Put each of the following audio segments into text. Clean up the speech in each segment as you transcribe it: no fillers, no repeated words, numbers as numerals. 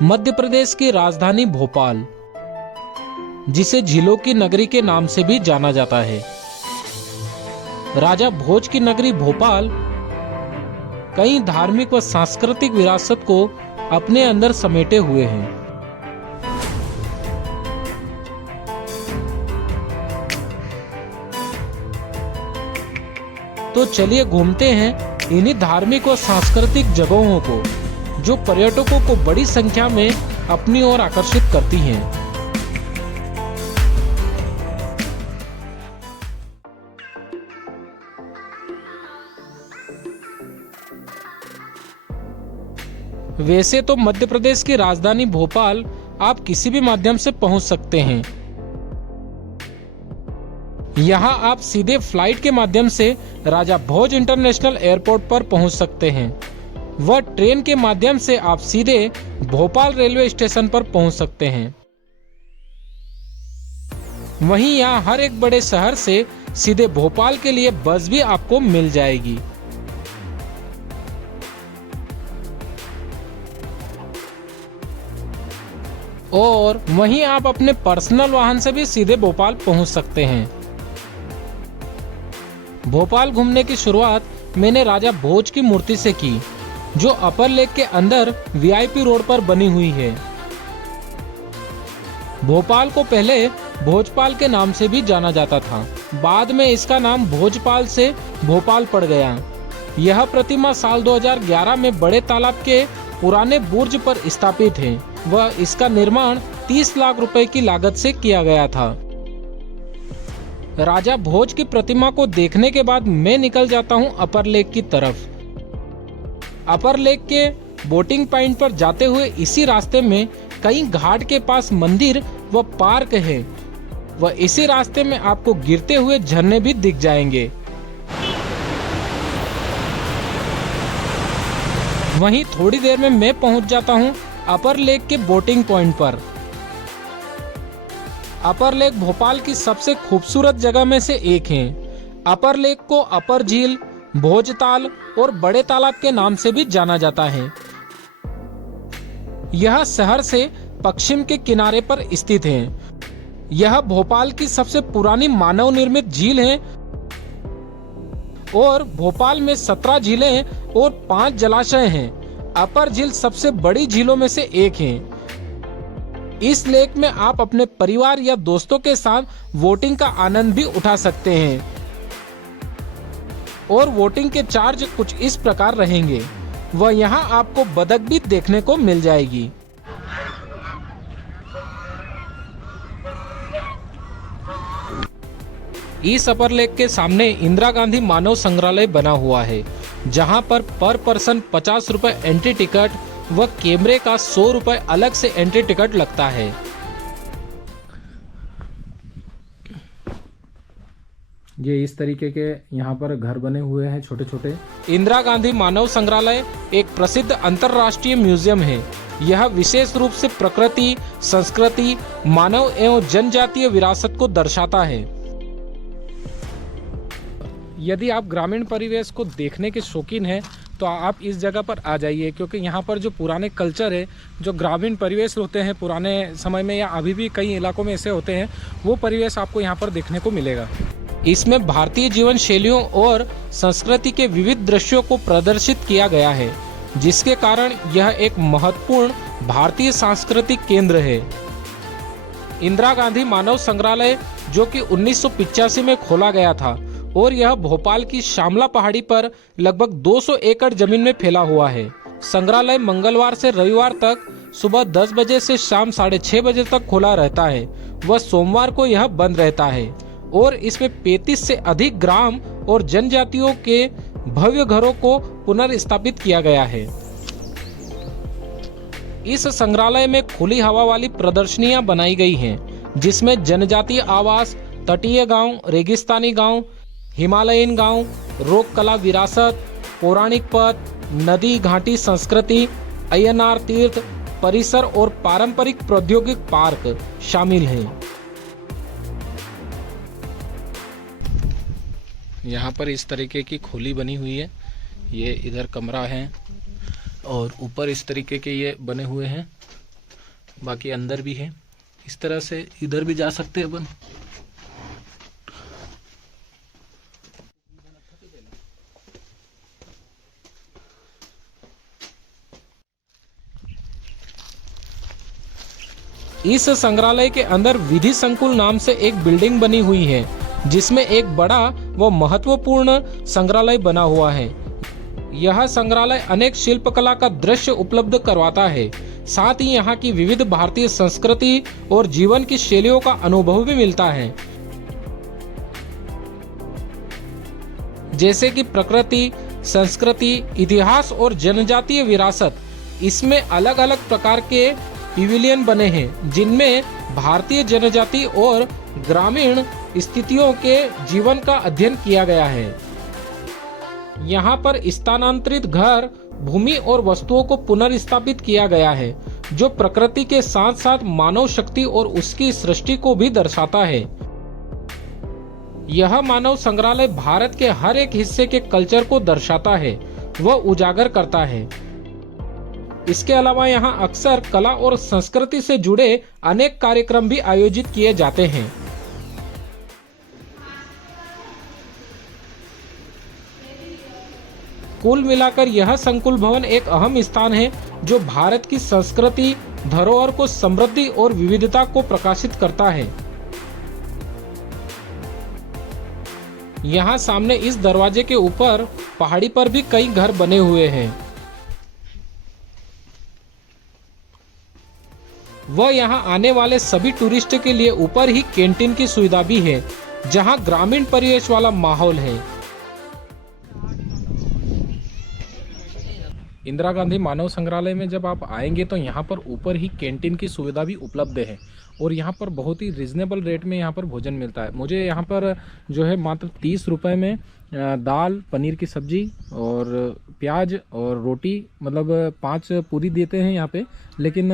मध्य प्रदेश की राजधानी भोपाल, जिसे झीलों की नगरी के नाम से भी जाना जाता है। राजा भोज की नगरी भोपाल कई धार्मिक व सांस्कृतिक विरासत को अपने अंदर समेटे हुए हैं। तो चलिए घूमते हैं इन्हीं धार्मिक और सांस्कृतिक जगहों को, जो पर्यटकों को बड़ी संख्या में अपनी ओर आकर्षित करती हैं। वैसे तो मध्य प्रदेश की राजधानी भोपाल आप किसी भी माध्यम से पहुंच सकते हैं। यहां आप सीधे फ्लाइट के माध्यम से राजा भोज इंटरनेशनल एयरपोर्ट पर पहुंच सकते हैं व ट्रेन के माध्यम से आप सीधे भोपाल रेलवे स्टेशन पर पहुंच सकते हैं। वहीं यहां हर एक बड़े शहर से सीधे भोपाल के लिए बस भी आपको मिल जाएगी। और वहीं आप अपने पर्सनल वाहन से भी सीधे भोपाल पहुंच सकते हैं। भोपाल घूमने की शुरुआत मैंने राजा भोज की मूर्ति से की, जो अपर लेक के अंदर वीआईपी रोड पर बनी हुई है। भोपाल को पहले भोजपाल के नाम से भी जाना जाता था, बाद में इसका नाम भोजपाल से भोपाल पड़ गया। यह प्रतिमा साल 2011 में बड़े तालाब के पुराने बुर्ज पर स्थापित है व इसका निर्माण 30 लाख रुपए की लागत से किया गया था। राजा भोज की प्रतिमा को देखने के बाद मैं निकल जाता हूं अपर लेक की तरफ। अपर लेक के बोटिंग पॉइंट पर जाते हुए इसी रास्ते में कई घाट के पास मंदिर व पार्क है व इसी रास्ते में आपको गिरते हुए झरने भी दिख जाएंगे। वहीं थोड़ी देर में मैं पहुंच जाता हूं अपर लेक के बोटिंग पॉइंट पर। अपर लेक भोपाल की सबसे खूबसूरत जगह में से एक है। अपर लेक को अपर झील, भोजताल और बड़े तालाब के नाम से भी जाना जाता है। यह शहर से पश्चिम के किनारे पर स्थित है। यह भोपाल की सबसे पुरानी मानव निर्मित झील है और भोपाल में 17 झीलें और 5 जलाशय हैं। अपर झील सबसे बड़ी झीलों में से एक है। इस लेक में आप अपने परिवार या दोस्तों के साथ वोटिंग का आनंद भी उठा सकते हैं और वोटिंग के चार्ज कुछ इस प्रकार रहेंगे व यहाँ आपको बतख भी देखने को मिल जाएगी। इस अपर लेक के सामने इंदिरा गांधी मानव संग्रहालय बना हुआ है, जहां पर पर्सन 50 रुपए एंट्री टिकट व कैमरे का 100 रुपए अलग से एंट्री टिकट लगता है। ये इस तरीके के यहाँ पर घर बने हुए हैं छोटे छोटे। इंदिरा गांधी मानव संग्रहालय एक प्रसिद्ध अंतर्राष्ट्रीय म्यूजियम है। यह विशेष रूप से प्रकृति, संस्कृति, मानव एवं जनजातीय विरासत को दर्शाता है। यदि आप ग्रामीण परिवेश को देखने के शौकीन हैं तो आप इस जगह पर आ जाइए, क्योंकि यहाँ पर जो पुराने कल्चर है, जो ग्रामीण परिवेश होते हैं पुराने समय में या अभी भी कई इलाकों में ऐसे होते हैं, वो परिवेश आपको यहाँ पर देखने को मिलेगा। इसमें भारतीय जीवन शैलियों और संस्कृति के विविध दृश्यों को प्रदर्शित किया गया है, जिसके कारण यह एक महत्वपूर्ण भारतीय सांस्कृतिक केंद्र है। इंदिरा गांधी मानव संग्रहालय, जो कि 1985 में खोला गया था और यह भोपाल की श्यामला पहाड़ी पर लगभग 200 एकड़ जमीन में फैला हुआ है। संग्रहालय मंगलवार से रविवार तक सुबह 10 बजे से शाम 6:30 बजे तक खुला रहता है व सोमवार को यह बंद रहता है और इसमें 35 से अधिक ग्राम और जनजातियों के भव्य घरों को पुनर्स्थापित किया गया है। इस संग्रहालय में खुली हवा वाली प्रदर्शनियां बनाई गई हैं, जिसमें जनजातीय आवास, तटीय गांव, रेगिस्तानी गांव, हिमालयन गांव, लोक कला विरासत, पौराणिक पथ, नदी घाटी संस्कृति, अय्यनार तीर्थ परिसर और पारंपरिक प्रौद्योगिक पार्क शामिल हैं। यहाँ पर इस तरीके की खोली बनी हुई है। ये इधर कमरा है और ऊपर इस तरीके के ये बने हुए हैं बाकी अंदर भी है। इस तरह से इधर भी जा सकते हैं अपन। इस संग्रहालय के अंदर विधि संकुल नाम से एक बिल्डिंग बनी हुई है, जिसमें एक बड़ा व महत्वपूर्ण संग्रहालय बना हुआ है। यह संग्रहालय अनेक शिल्पकला का दृश्य उपलब्ध करवाता है। साथ ही यहाँ की विविध भारतीय संस्कृति और जीवन की शैलियों का अनुभव भी मिलता है, जैसे कि प्रकृति, संस्कृति, इतिहास और जनजातीय विरासत। इसमें अलग अलग प्रकार के पिविलियन बने हैं, जिनमें भारतीय जनजाति और ग्रामीण स्थितियों के जीवन का अध्ययन किया गया है। यहाँ पर स्थानांतरित घर, भूमि और वस्तुओं को पुनर्स्थापित किया गया है, जो प्रकृति के साथ साथ मानव शक्ति और उसकी सृष्टि को भी दर्शाता है। यह मानव संग्रहालय भारत के हर एक हिस्से के कल्चर को दर्शाता है व उजागर करता है। इसके अलावा यहाँ अक्सर कला और संस्कृति से जुड़े अनेक कार्यक्रम भी आयोजित किए जाते हैं। कुल मिलाकर यह संकुल भवन एक अहम स्थान है, जो भारत की संस्कृति, धरोहर को समृद्धि और विविधता को प्रकाशित करता है। यहाँ सामने इस दरवाजे के ऊपर पहाड़ी पर भी कई घर बने हुए हैं। वह यहाँ आने वाले सभी टूरिस्ट के लिए ऊपर ही कैंटीन की सुविधा भी है, जहाँ ग्रामीण परिवेश वाला माहौल है। इंदिरा गांधी मानव संग्रहालय में जब आप आएंगे तो यहाँ पर ऊपर ही कैंटीन की सुविधा भी उपलब्ध है और यहाँ पर बहुत ही रिजनेबल रेट में यहाँ पर भोजन मिलता है। मुझे यहाँ पर जो है मात्र 30 रुपये में दाल, पनीर की सब्जी और प्याज और रोटी, मतलब 5 पूरी देते हैं यहाँ पे, लेकिन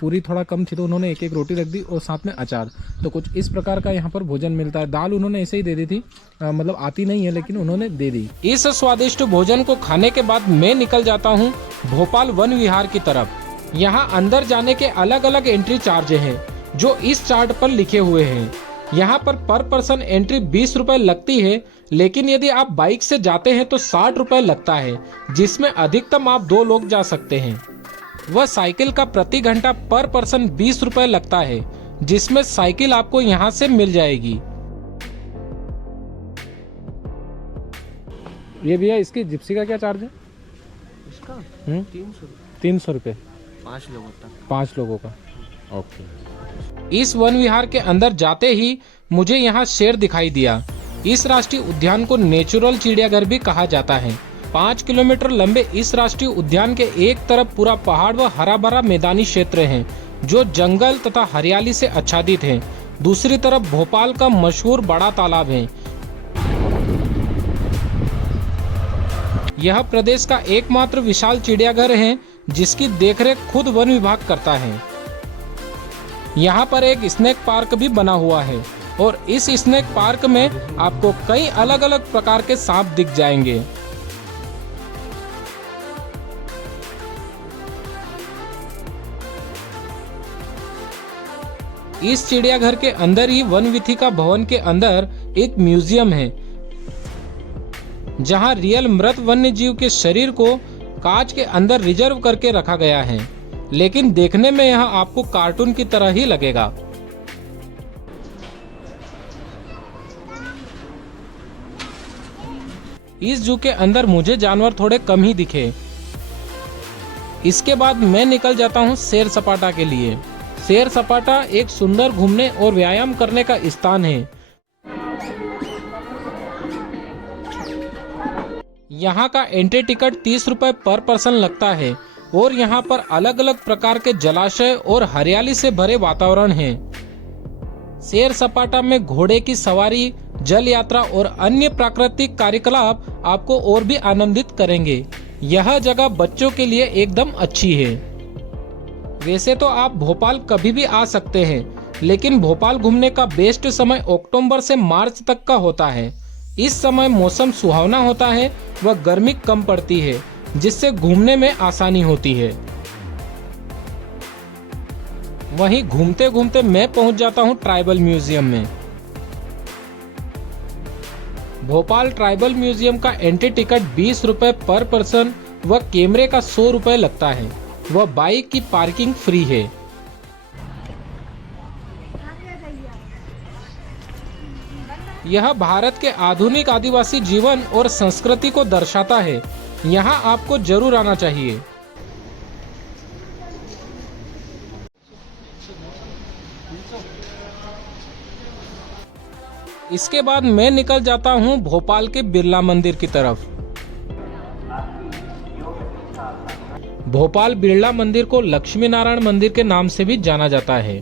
पूरी थोड़ा कम थी तो उन्होंने एक एक रोटी रख दी और साथ में अचार। तो कुछ इस प्रकार का यहाँ पर भोजन मिलता है। दाल उन्होंने ऐसे ही दे दी थी, मतलब आती नहीं है लेकिन उन्होंने दे दी। इस स्वादिष्ट भोजन को खाने के बाद मैं निकल जाता हूँ भोपाल वन विहार की तरफ। यहाँ अंदर जाने के अलग अलग एंट्री चार्ज हैं, जो इस चार्ट पर लिखे हुए हैं। यहाँ पर पर्सन एंट्री 20 रुपए लगती है, लेकिन यदि आप बाइक से जाते हैं तो 60 रुपए लगता है, जिसमें अधिकतम आप 2 लोग जा सकते हैं। वह साइकिल का प्रति घंटा पर पर्सन 20 रुपए लगता है, जिसमें साइकिल आपको यहाँ से मिल जाएगी। ये भैया इसकी जिप्सी का क्या चार्ज है? इसका 300 रुपये 5 लोगों का। ओके। इस वन विहार के अंदर जाते ही मुझे यहाँ शेर दिखाई दिया। इस राष्ट्रीय उद्यान को नेचुरल चिड़ियाघर भी कहा जाता है। 5 किलोमीटर लंबे इस राष्ट्रीय उद्यान के एक तरफ पूरा पहाड़ व हरा भरा मैदानी क्षेत्र है, जो जंगल तथा हरियाली से आच्छादित है। दूसरी तरफ भोपाल का मशहूर बड़ा तालाब है। यह प्रदेश का एकमात्र विशाल चिड़ियाघर है, जिसकी देखरेख खुद वन विभाग करता है। यहाँ पर एक स्नेक पार्क भी बना हुआ है और इस स्नेक पार्क में आपको कई अलग अलग प्रकार के सांप दिख जाएंगे। इस चिड़ियाघर के अंदर ही वन विथिका भवन के अंदर एक म्यूजियम है, जहां रियल मृत वन्य जीव के शरीर को कांच के अंदर रिजर्व करके रखा गया है, लेकिन देखने में यह आपको कार्टून की तरह ही लगेगा। इस जू के अंदर मुझे जानवर थोड़े कम ही दिखे। इसके बाद मैं निकल जाता हूँ सैर सपाटा के लिए। सैर सपाटा एक सुंदर घूमने और व्यायाम करने का स्थान है। यहाँ का एंट्री टिकट 30 रुपए पर पर्सन लगता है और यहाँ पर अलग अलग प्रकार के जलाशय और हरियाली से भरे वातावरण है। सैर सपाटा में घोड़े की सवारी, जल यात्रा और अन्य प्राकृतिक कार्यकलाप आपको और भी आनंदित करेंगे। यह जगह बच्चों के लिए एकदम अच्छी है। वैसे तो आप भोपाल कभी भी आ सकते हैं, लेकिन भोपाल घूमने का बेस्ट समय अक्टूबर से मार्च तक का होता है। इस समय मौसम सुहावना होता है व गर्मी कम पड़ती है, जिससे घूमने में आसानी होती है। वहीं घूमते घूमते मैं पहुंच जाता हूं ट्राइबल म्यूजियम में। भोपाल ट्राइबल म्यूजियम का एंट्री टिकट 20 रुपए पर पर्सन व कैमरे का 100 रुपए लगता है। वह बाइक की पार्किंग फ्री है। यह भारत के आधुनिक आदिवासी जीवन और संस्कृति को दर्शाता है। यहाँ आपको जरूर आना चाहिए। इसके बाद मैं निकल जाता हूँ भोपाल के बिरला मंदिर की तरफ। भोपाल बिरला मंदिर को लक्ष्मी नारायण मंदिर के नाम से भी जाना जाता है।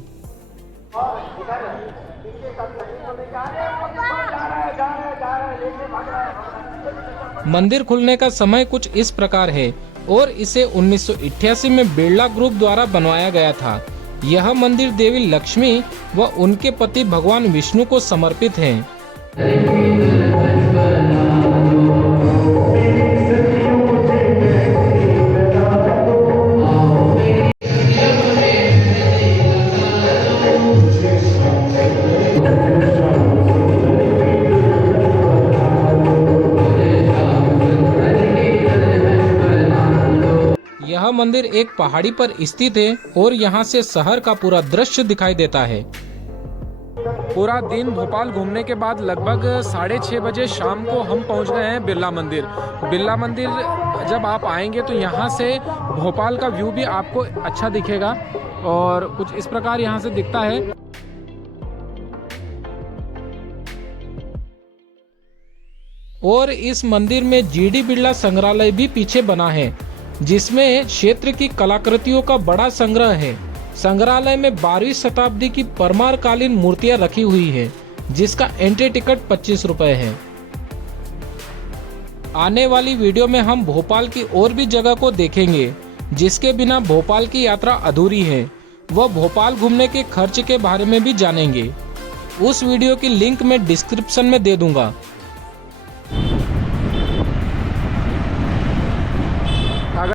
मंदिर खुलने का समय कुछ इस प्रकार है और इसे 1988 में बिरला ग्रुप द्वारा बनवाया गया था। यह मंदिर देवी लक्ष्मी व उनके पति भगवान विष्णु को समर्पित है। यह मंदिर एक पहाड़ी पर स्थित है और यहाँ से शहर का पूरा दृश्य दिखाई देता है। पूरा दिन भोपाल घूमने के बाद लगभग 6:30 बजे शाम को हम पहुंच गए हैं बिरला मंदिर। बिरला मंदिर जब आप आएंगे तो यहाँ से भोपाल का व्यू भी आपको अच्छा दिखेगा और कुछ इस प्रकार यहाँ से दिखता है। और इस मंदिर में जीडी बिरला संग्रहालय भी पीछे बना है, जिसमें क्षेत्र की कलाकृतियों का बड़ा संग्रह है। संग्रहालय में 12वीं शताब्दी की परमार कालीन मूर्तियां रखी हुई है, जिसका एंट्री टिकट 25 रुपए है। आने वाली वीडियो में हम भोपाल की और भी जगह को देखेंगे, जिसके बिना भोपाल की यात्रा अधूरी है। वह भोपाल घूमने के खर्च के बारे में भी जानेंगे। उस वीडियो की लिंक मैं डिस्क्रिप्शन में दे दूंगा।